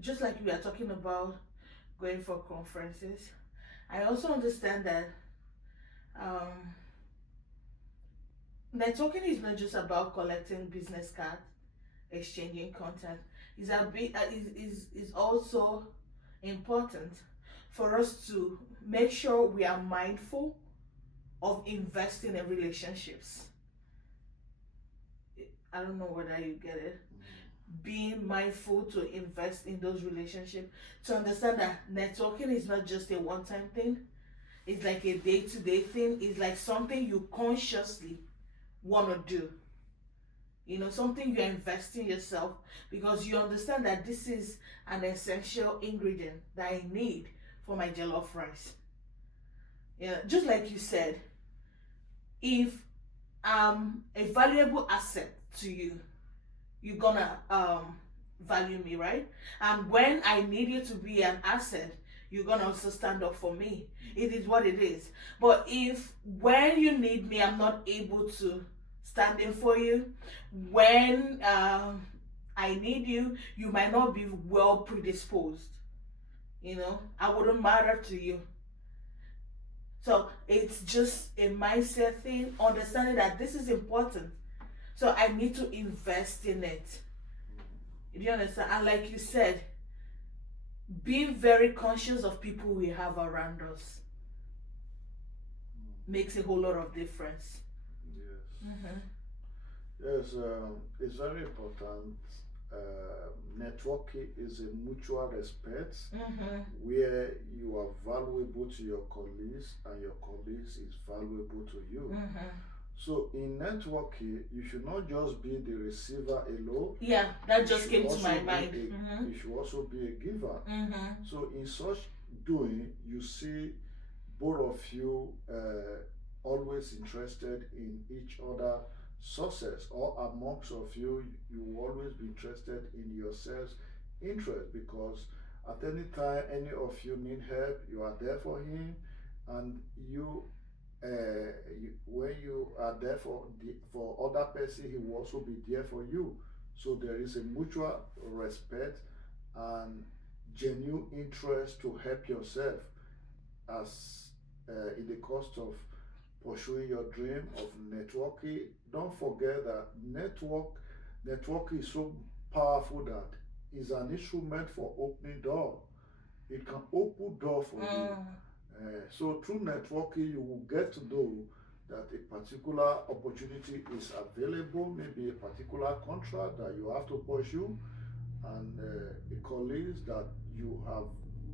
just like we are talking about going for conferences, I also understand that um, networking is not just about collecting business cards, exchanging content. Is a bit is also important for us to make sure we are mindful of investing in relationships. I don't know whether you get it. Being mindful to invest in those relationships, to understand that networking is not just a one-time thing. It's like a day-to-day thing. It's like something you consciously want to do. Something you're investing yourself, because you understand that this is an essential ingredient that I need for my jollof rice. Just like you said, if I'm a valuable asset to you, you're gonna value me, right? And when I need you to be an asset, you're gonna also stand up for me. It is what it is. But if when you need me, I'm not able to stand in for you, when I need you, you might not be well predisposed. I wouldn't matter to you. So it's just a mindset thing, understanding that this is important. So I need to invest in it. Do you understand? And like you said, being very conscious of people we have around us makes a whole lot of difference. Yes. Mm-hmm. Yes, it's very important. Networking is a mutual respect Mm-hmm. where you are valuable to your colleagues and your colleagues is valuable to you. Mm-hmm. So in networking, you should not just be the receiver alone. Yeah, that You just should came to also my be mind. a- Mm-hmm. You should also be a giver. Mm-hmm. So in such doing, you see both of you always interested in each other success, or amongst of you, you will always be interested in yourselves interest, because at any time any of you need help, you are there for him, and when you are there for other person, he will also be there for you. So there is a mutual respect and genuine interest to help yourself as in the cost of pursuing your dream of networking. Don't forget that network is so powerful that it's an instrument for opening door. It can open door for you. Mm. So through networking, you will get to know that a particular opportunity is available, maybe a particular contract that you have to pursue, and a colleagues that you have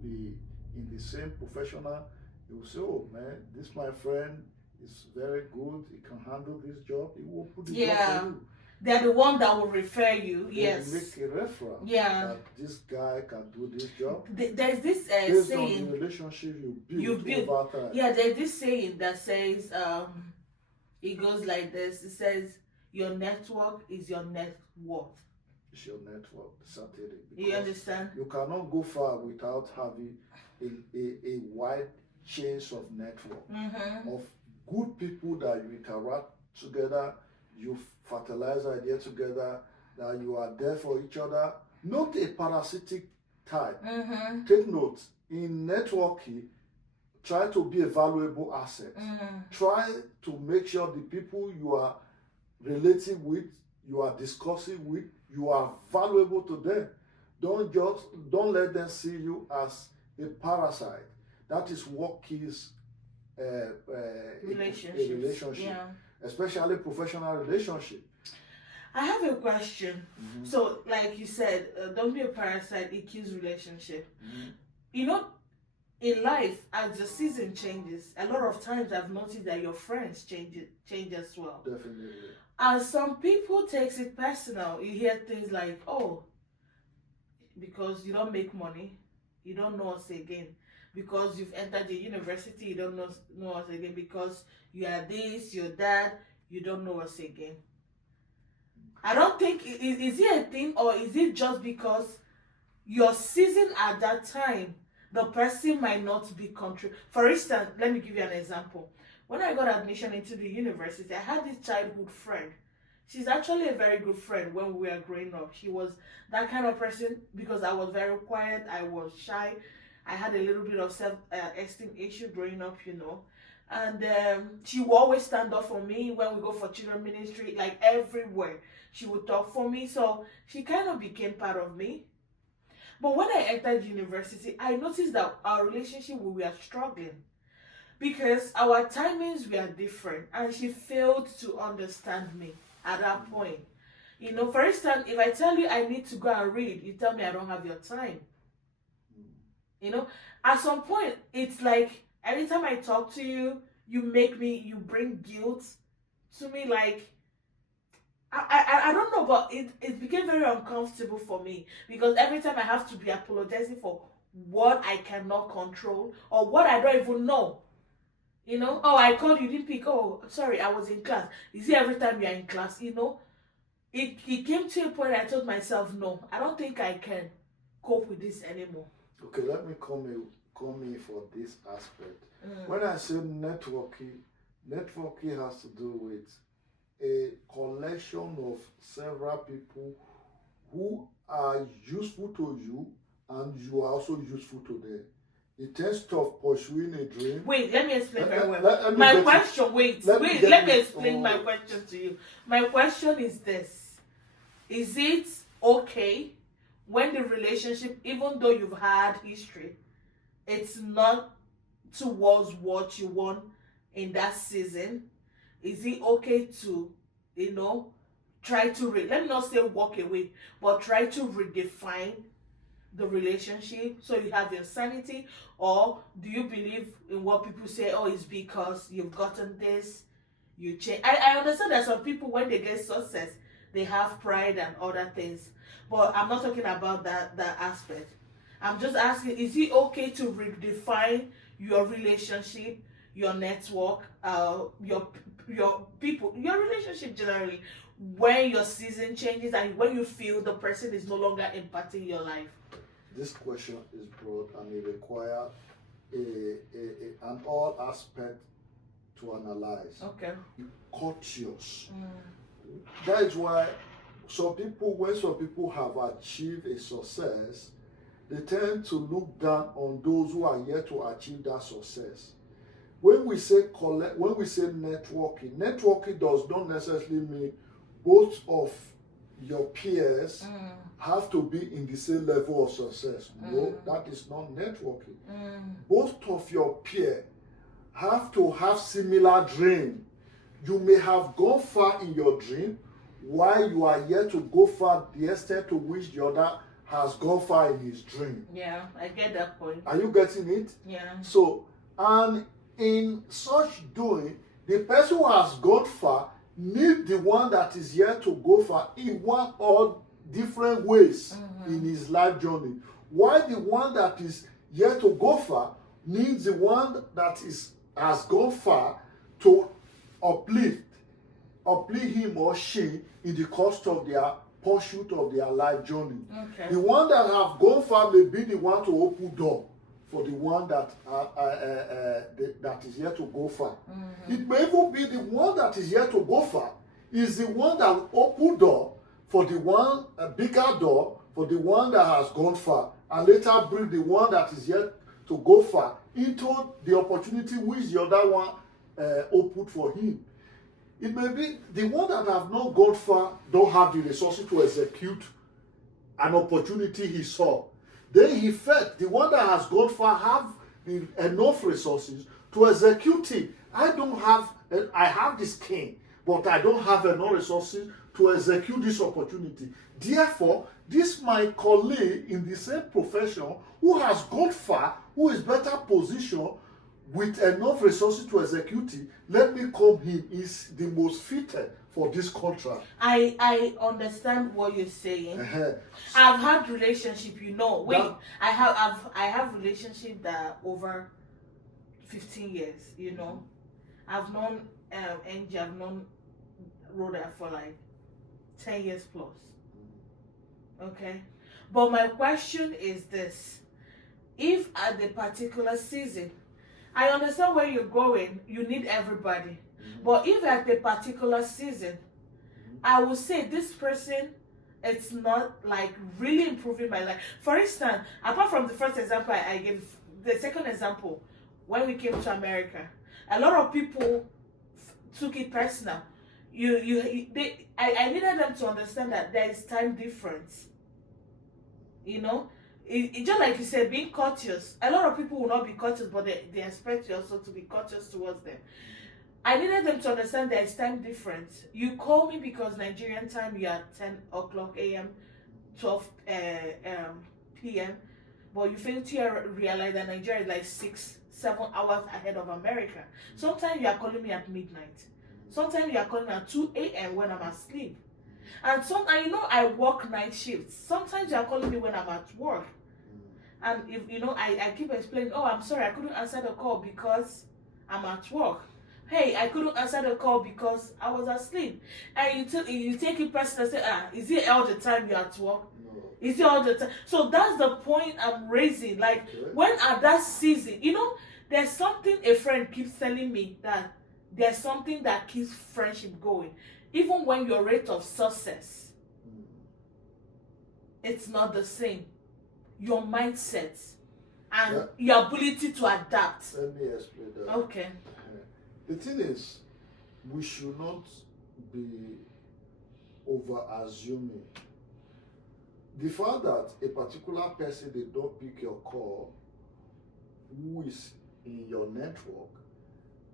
be in the same professional, you will say, oh man, this my friend is very good, he can handle this job, he will put the job Yeah. for you. They're the one that will refer you. They Yes. make a reference Yeah. that this guy can do this job There's this based on saying. the relationship you You build build. over time. Yeah, there's this saying that says, it goes like this. It says, your network is your net worth. It's your network, certainly. You Because understand? you cannot go far without having a wide chains of network Mm-hmm. of good people that you interact together, you fertilize ideas together, that you are there for each other. Not a parasitic type. Mm-hmm. Take note, in networking, try to be a valuable asset. Mm-hmm. Try to make sure the people you are relating with, you are discussing with, you are valuable to them. Don't let them see you as a parasite. That is what kills a relationship, Yeah. especially professional relationship. I have a question. Mm-hmm. So, like you said, don't be a parasite. It kills relationship. Mm-hmm. You know, in life, as the season changes, a lot of times I've noticed that your friends change as well. Definitely. And some people takes it personal. You hear things like, "Oh, because you don't make money, you don't know us again. Because you've entered the university, you don't know us again. Because you are this, you're that, you don't know us again." I don't think, is it a thing, or is it just because your season at that time, the person might not be For instance, let me give you an example. When I got admission into the university, I had this childhood friend. She's actually a very good friend when we were growing up. She was that kind of person because I was very quiet, I was shy, I had a little bit of self-esteem issue growing up, you know. And she would always stand up for me when we go for children ministry, like everywhere. She would talk for me, so she kind of became part of me. But when I entered university, I noticed that our relationship, we were struggling because our timings were different, and she failed to understand me at that point. You know, for instance, if I tell you I need to go and read, you tell me I don't have your time. You know, at some point, it's like anytime I talk to you, you bring guilt to me. Like, I don't know, but it became very uncomfortable for me because every time I have to be apologizing for what I cannot control or what I don't even know. You know, oh, I called you, didn't pick. Oh, sorry, I was in class. You see, every time you're in class, you know, it came to a point I told myself, no, I don't think I can cope with this anymore. Okay, let me come in for this aspect. When I say networking has to do with a collection of several people who are useful to you and you are also useful to them. In terms of pursuing a dream. Wait, let me explain very well. My question, let me explain my question to you. My question is this. Is it okay when the relationship, even though you've had history, it's not towards what you want in that season? Is it okay to, you know, try to, let me not say walk away, but try to redefine the relationship so you have your sanity? Or do you believe in what people say, oh, it's because you've gotten this, you change? I understand that some people, when they get success, they have pride and other things, but I'm not talking about that aspect. I'm just asking, is it okay to redefine your relationship, your network, your people, your relationship generally, when your season changes and when you feel the person is no longer impacting your life? This question is broad and it requires an all aspect to analyze. Okay. Courteous. That is why when some people have achieved a success, they tend to look down on those who are yet to achieve that success. When we say networking does not necessarily mean both of your peers have to be in the same level of success. No, that is not networking. Both of your peers have to have similar dream. You may have gone far in your dream while you are yet to go far the extent to which the other has gone far in his dream. Yeah, I get that point. Are you getting it? Yeah. So, and in such doing, the person who has gone far needs the one that is yet to go far in one or different ways in his life journey. While the one that is yet to go far needs the one that has gone far to uplift him or she in the course of their pursuit of their life journey. Okay. The one that have gone far may be the one to open door for the one that is yet to go far. It may even be the one that is yet to go far is the one that will open door for the one, a bigger door for the one that has gone far, and later bring the one that is yet to go far into the opportunity which the other one opened for him. It may be the one that have not gone far don't have the resources to execute an opportunity he saw. Then he felt the one that has gone far have enough resources to execute it. I have this king, but I don't have enough resources to execute this opportunity. Therefore, this my colleague in the same profession who has gone far, who is better positioned with enough resources to execute it, let me come him, is the most fitted for this contract. I understand what you're saying. I've had relationship, you know. I have relationship that over 15 years, you know. I've known Angie, I've known Rhoda for like 10 years plus. Okay? But my question is this. If at the particular season, I understand where you're going, you need everybody. But if at the particular season, I would say this person, it's not like really improving my life. For instance, apart from the first example I gave, the second example, when we came to America, a lot of people took it personal. I needed them to understand that there is time difference. You know, it just like you said, being courteous. A lot of people will not be courteous, but they expect you also to be courteous towards them. I needed them to understand there is time difference. You call me because Nigerian time you are 10 o'clock a.m., 12 p.m., but you fail to realize that Nigeria is like 6-7 hours ahead of America. Sometimes you are calling me at midnight. Sometimes you are calling me at 2 a.m. when I'm asleep. And you know I work night shifts. Sometimes you are calling me when I'm at work. And if you know, I keep explaining, oh, I'm sorry, I couldn't answer the call because I'm at work. Hey, I couldn't answer the call because I was asleep. And you take it personal and say, is it all the time you're at work? No. Is it all the time? So that's the point I'm raising. Like, when at that season, you know, there's something a friend keeps telling me, that there's something that keeps friendship going. Even when your rate of success, it's not the same. Your mindset and your ability to adapt. Let me explain that. Okay. The thing is, we should not be over assuming. The fact that a particular person did not pick your call, who is in your network,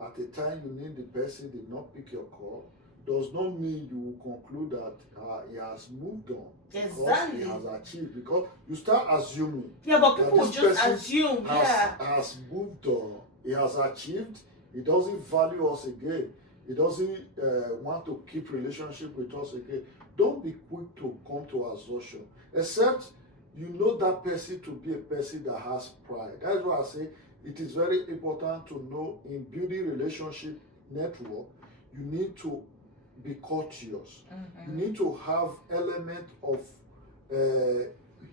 at the time you need the person did not pick your call, does not mean you will conclude that he has moved on. Exactly. Because he has achieved. Because you start assuming. Yeah, but people this just person assume. has moved on. He has achieved. He doesn't value us again. He doesn't want to keep relationship with us again. Don't be quick to come to assumption. Except you know that person to be a person that has pride. That's why I say it is very important to know in building relationship network, you need to be courteous. You need to have element of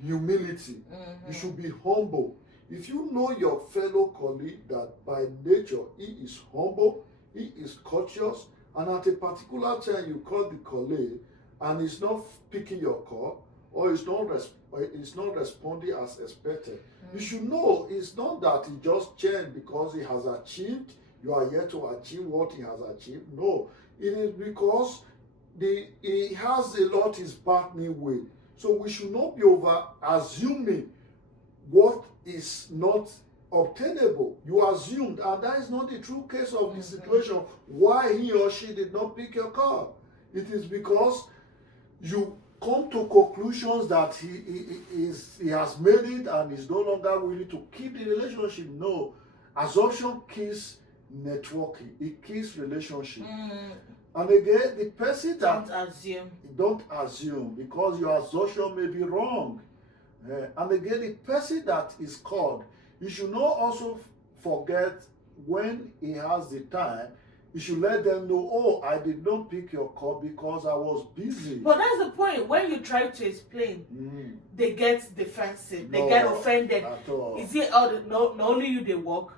humility. You should be humble. If you know your fellow colleague that by nature he is humble, he is courteous, and at a particular time you call the colleague and he's not picking your call or he's not responding as expected, you should know it's not that he just changed because he has achieved, you are yet to achieve what he has achieved. No, it is because he has a lot he's battling with. So we should not be over assuming what is not obtainable. You assumed, and that is not the true case of the situation why he or she did not pick your call. It is because you come to conclusions that he has made it and is no longer willing to keep the relationship. No, assumption kills networking. It kills relationship. And again, the person that don't assume because your assumption may be wrong. And again, the person that is called, you should not also forget when he has the time, you should let them know, oh, I did not pick your call because I was busy. But that's the point. When you try to explain, they get defensive. They get offended. Is it not only you they work?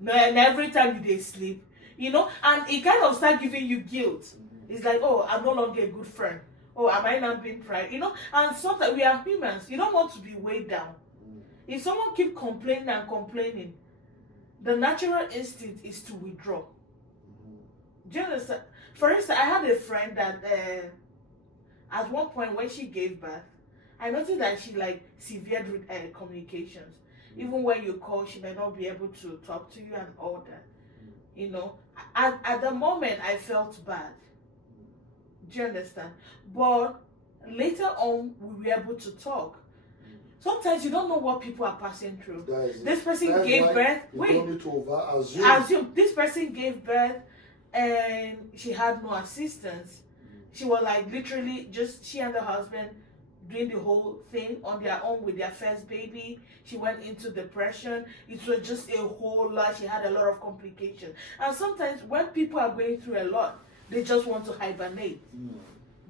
No, and every time you they sleep. You know? And it kind of start giving you guilt. It's like, oh, I'm no longer a good friend. Oh, am I not being pride? You know? And sometimes we are humans. You don't want to be weighed down. If someone keep complaining and complaining, the natural instinct is to withdraw. Do you understand? For instance, I had a friend that at one point when she gave birth, I noticed that she like severed with communications. Even when you call, she may not be able to talk to you and all that. You know, at the moment I felt bad. Do you understand? But later on, we were able to talk. Sometimes you don't know what people are passing through. This person gave birth. Wait, don't need to assume. This person gave birth and she had no assistance. She was like literally just she and her husband doing the whole thing on their own with their first baby. She went into depression. It was just a whole lot. She had a lot of complications. And sometimes when people are going through a lot, they just want to hibernate.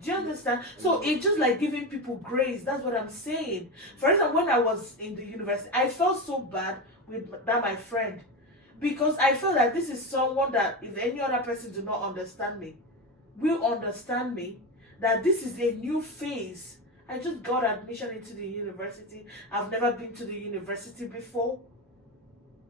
Do you understand? So it's just like giving people grace. That's what I'm saying. For instance, when I was in the university, I felt so bad with that my friend. Because I felt that this is someone that if any other person do not understand me, will understand me that this is a new phase. I just got admission into the university. I've never been to the university before.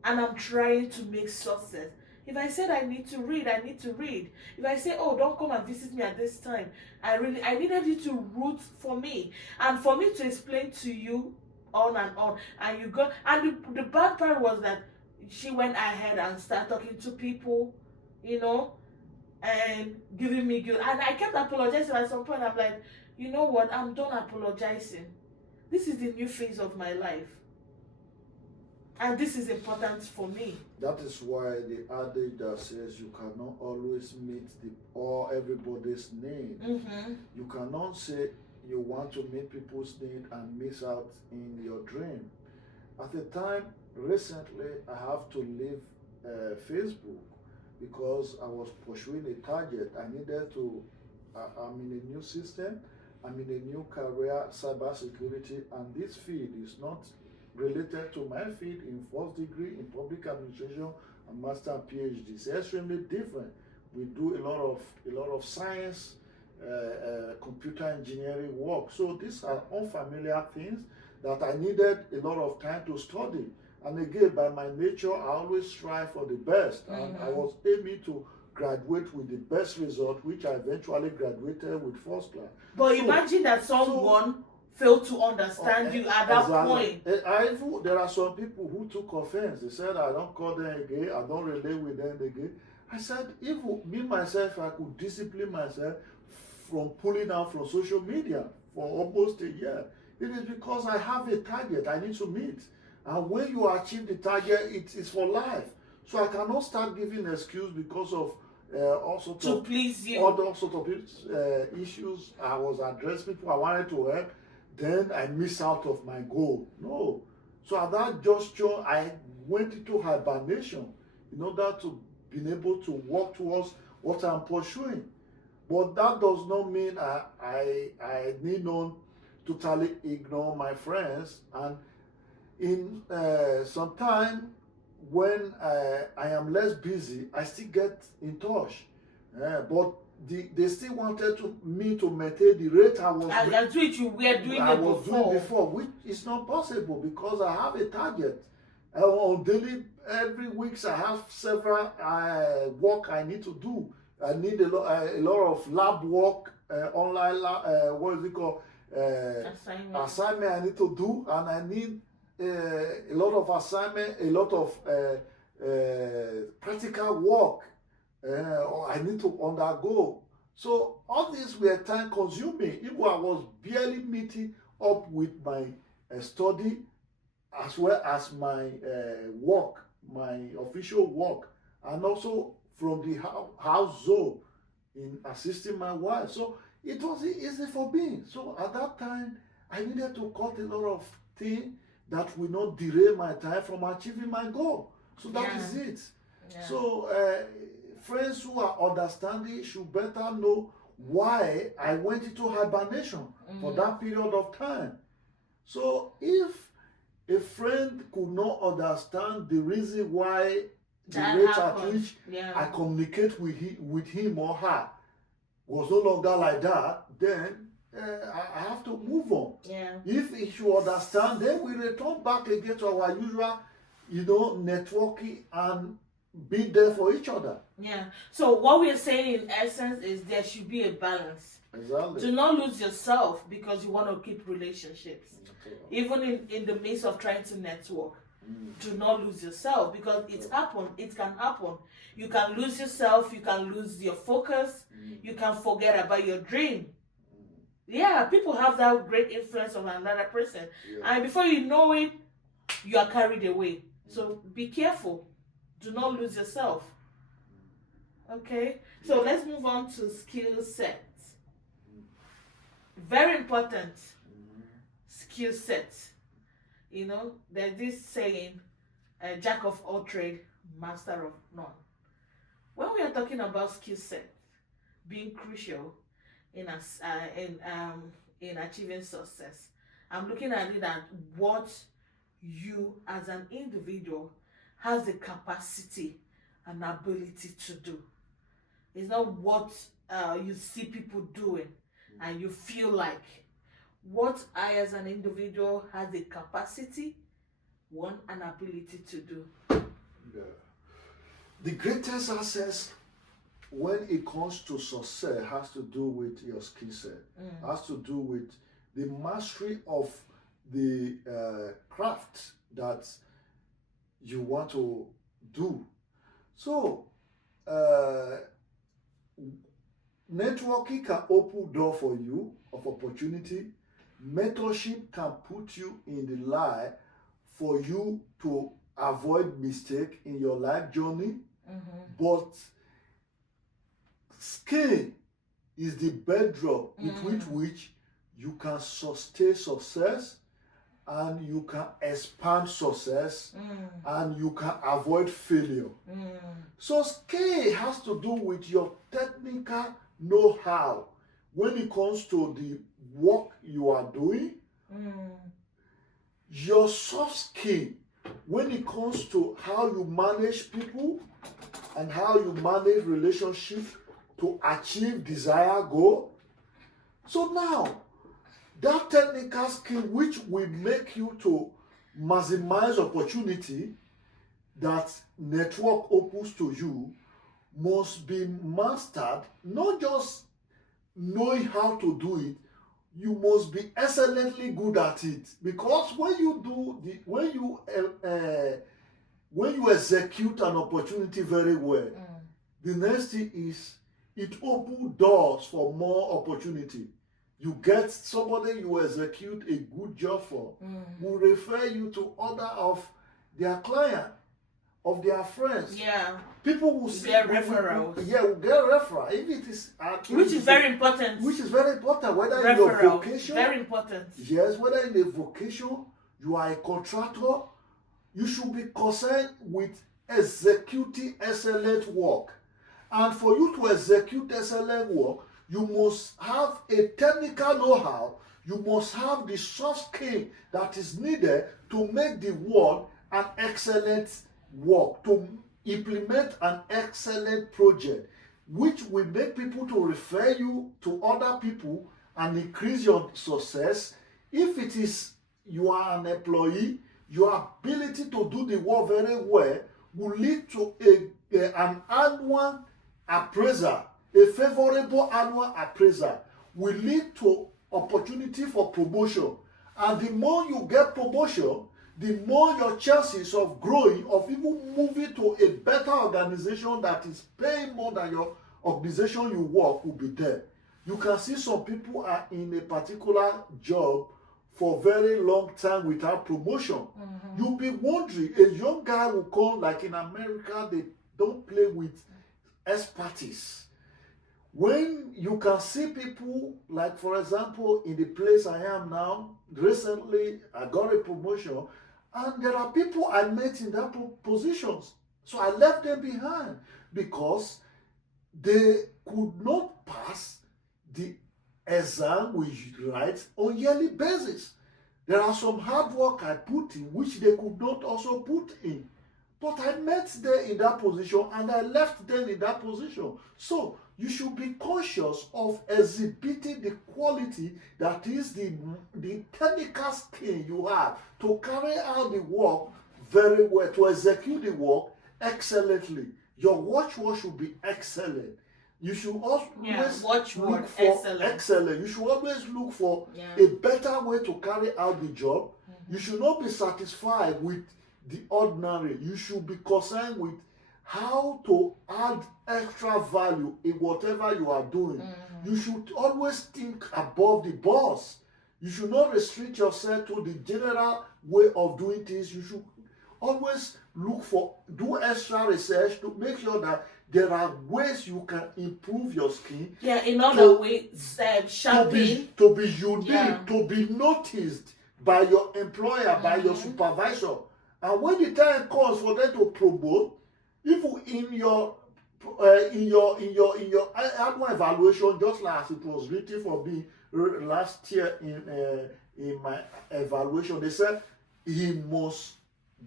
And I'm trying to make success. If I said I need to read, I need to read. If I say, oh, don't come and visit me at this time, I needed you to root for me. And for me to explain to you on and on. And you go, and the bad part was that she went ahead and started talking to people, you know, and giving me guilt. And I kept apologizing at some point. I'm like, you know what? I'm done apologizing. This is the new phase of my life. And this is important for me. That is why the adage that says you cannot always meet everybody's need. Mm-hmm. You cannot say you want to meet people's need and miss out in your dream. At the time, recently, I have to leave Facebook because I was pursuing a target. I needed to, I'm in a new system, I'm in a new career, cybersecurity, and this field is not related to my field in first degree in public administration and master and PhD. It's extremely different. We do a lot of science, computer engineering work. So these are unfamiliar things that I needed a lot of time to study. And again, by my nature, I always strive for the best. Mm-hmm. And I was aiming to graduate with the best result, which I eventually graduated with first class. But so, imagine that someone failed to understand you at that point. There are some people who took offense. They said, I don't call them again, I don't relate with them again. I said, if me myself, I could discipline myself from pulling out from social media for almost a year, it is because I have a target I need to meet. And when you achieve the target, it is for life. So I cannot start giving excuse because of all sorts of please you. Other sorts of issues. I was addressing people I wanted to help. Then I miss out of my goal. No. So at that juncture, I went into hibernation in order to be able to work towards what I'm pursuing. But that does not mean I need not totally ignore my friends. And in some time when I am less busy, I still get in touch. But they still wanted me to maintain the rate I was doing before, which is not possible because I have a target. On daily, every week I have several work I need to do. I need a lot of lab work, online lab, what is it called? Assignment I need to do, and I need a lot of assignment, a lot of practical work. I need to undergo. So all these were time consuming. Even I was barely meeting up with my study as well as my work, my official work, and also from the house zone in assisting my wife. So it wasn't easy for me. So at that time, I needed to cut a lot of things that will not derail my time from achieving my goal. So that is it. Yeah. So friends who are understanding should better know why I went into hibernation for that period of time. So if a friend could not understand the reason why the rate at which I communicate with him or her was no longer like that, then I have to move on. Yeah. If he should understand, then we return back again to our usual, networking and be there for each other. Yeah. So what we are saying in essence is there should be a balance. Exactly. Do not lose yourself because you want to keep relationships. Even in the midst of trying to network. Do not lose yourself because it can happen. You can lose yourself, you can lose your focus, you can forget about your dream. Yeah, people have that great influence on another person. Yeah. And before you know it, you are carried away. So be careful. Do not lose yourself. Okay? So let's move on to skill sets. Very important. Skill sets. There's this saying, jack of all trade, master of none. When we are talking about skill set being crucial in achieving success, I'm looking at it at what you as an individual has the capacity and ability to do. It's not what you see people doing. and you feel like what I as an individual has the capacity, an ability to do. Yeah. The greatest access when it comes to success has to do with your skill set, has to do with the mastery of the craft that you want to do. So, networking can open door for you of opportunity. Mentorship can put you in the light for you to avoid mistake in your life journey. But skill is the bedrock with which you can sustain success, and you can expand success, and you can avoid failure. So skill has to do with your technical know-how when it comes to the work you are doing. Your soft skill when it comes to how you manage people and how you manage relationships to achieve desired goal. So now, that technical skill which will make you to maximize opportunity that network opens to you must be mastered, not just knowing how to do it, you must be excellently good at it. Because when you execute an opportunity very well, the next thing is it opens doors for more opportunity. You get somebody you execute a good job for, will refer you to other of their client, of their friends. Yeah. People will see get referrals. Will get referral. If it is which is very important. Which is very important, whether referral, in your vocation. Very important. Yes, whether in a vocation, you are a contractor, you should be concerned with executing excellent work. And for you to execute excellent work, you must have a technical know-how. You must have the soft skill that is needed to make the work an excellent work, to implement an excellent project, which will make people to refer you to other people and increase your success. If it is you are an employee, your ability to do the work very well will lead to an annual appraisal. A favorable annual appraisal will lead to opportunity for promotion. And the more you get promotion, the more your chances of growing, of even moving to a better organization that is paying more than your organization you work will be there. You can see some people are in a particular job for a very long time without promotion. You'll be wondering, a young guy will come, like in America, they don't play with expertise. When you can see people, like for example, in the place I am now, recently I got a promotion, and there are people I met in that positions. So I left them behind because they could not pass the exam we write on yearly basis. There are some hard work I put in which they could not also put in. But I met them in that position and I left them in that position. So you should be conscious of exhibiting the quality that is the technical skill you have to carry out the work very well, to execute the work excellently. Your watchword should be excellent. You should always look for excellent. You should always look for a better way to carry out the job. You should not be satisfied with the ordinary. You should be concerned with how to add extra value in whatever you are doing. You should always think above the boss. You should not restrict yourself to the general way of doing things. You should always do extra research to make sure that there are ways you can improve your skill. Yeah, in other ways, sharpening. To be unique, to be noticed by your employer, by your supervisor. And when the time comes for them to promote, even in your annual evaluation, just like as it was written for me last year in my evaluation, they said he must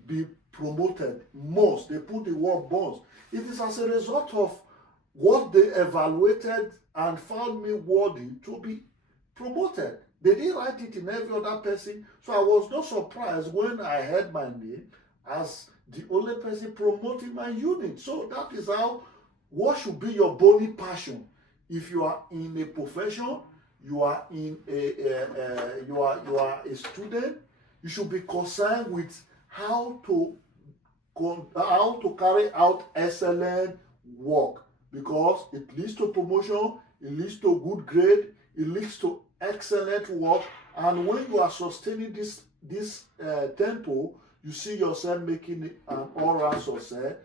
be promoted. Must. They put the word must. It is as a result of what they evaluated and found me worthy to be promoted. They didn't write it in every other person. So I was not surprised when I heard my name as the only person promoting my unit. So that is how, what should be your burning passion? If you are in a profession, you are in you are a student, you should be concerned with how to carry out excellent work, because it leads to promotion, it leads to good grade, it leads to excellent work, and when you are sustaining this tempo, you see yourself making an all-round success,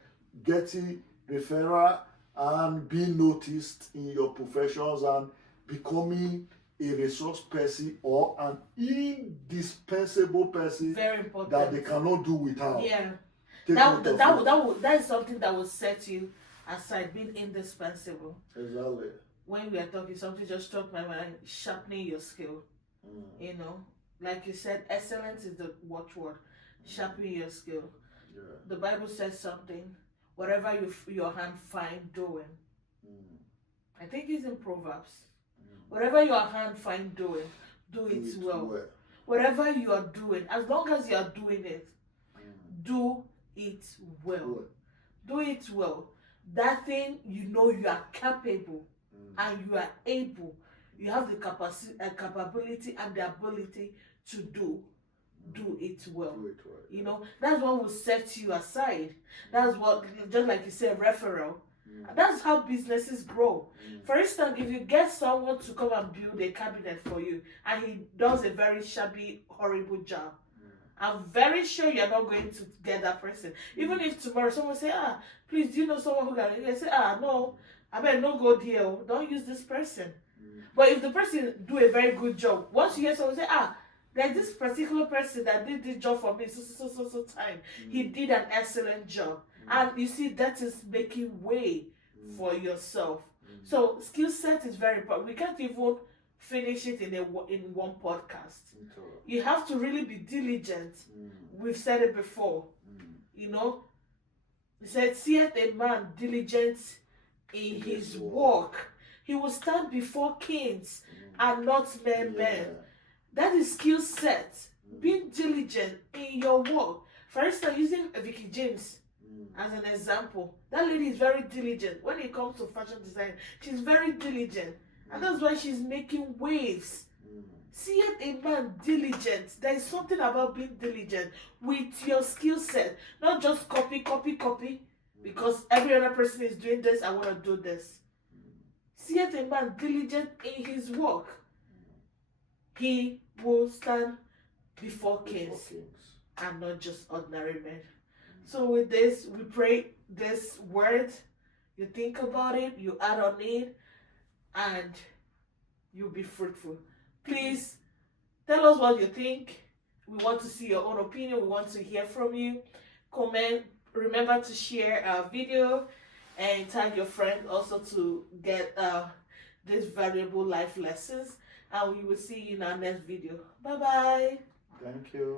getting referral, and being noticed in your professions, and becoming a resource person or an indispensable person. Very important. That they cannot do without. Yeah. That is something that will set you aside, being indispensable. Exactly. When we are talking, something just struck my mind, sharpening your skill. You know, like you said, excellence is the watchword. Sharpening your skill. Yeah. The Bible says something, whatever your hand find doing. I think it's in Proverbs. Whatever your hand find doing, do it well. Whatever you are doing, as long as you are doing it, do it well. Do it well. That thing, you know you are capable and you are able. You have the capability and the ability to do it well. You know, that's what will set you aside. That's what, just like you said, referral. That's how businesses grow. For instance, if you get someone to come and build a cabinet for you and he does a very shabby, horrible job, I'm very sure you're not going to get that person. Even if tomorrow someone say, please, do you know someone who can? You say, no, I better not go there. Don't use this person. But if the person do a very good job, once you hear someone say, there's this particular person that did this job for me so time. He did an excellent job. And you see, that is making way for yourself. So skill set is very important. We can't even finish it in one podcast. You have to really be diligent. We've said it before. You know, he said, seeth a man diligent in his work, he will stand before kings and not mere men. That is skill set. Being diligent in your work. For instance, using Vicky James as an example, that lady is very diligent. When it comes to fashion design, she's very diligent. And that's why she's making waves. See a man diligent. There is something about being diligent with your skill set. Not just copy. Because every other person is doing this, I want to do this. See a man diligent in his work. He will stand before kings and not just ordinary men. So with this, we pray this word, you think about it, you add on it, and you'll be fruitful. Please tell us what you think. We want to see your own opinion. We want to hear from you. Comment. Remember to share our video and tag your friend also to get these valuable life lessons. And we will see you in our next video. Bye-bye. Thank you.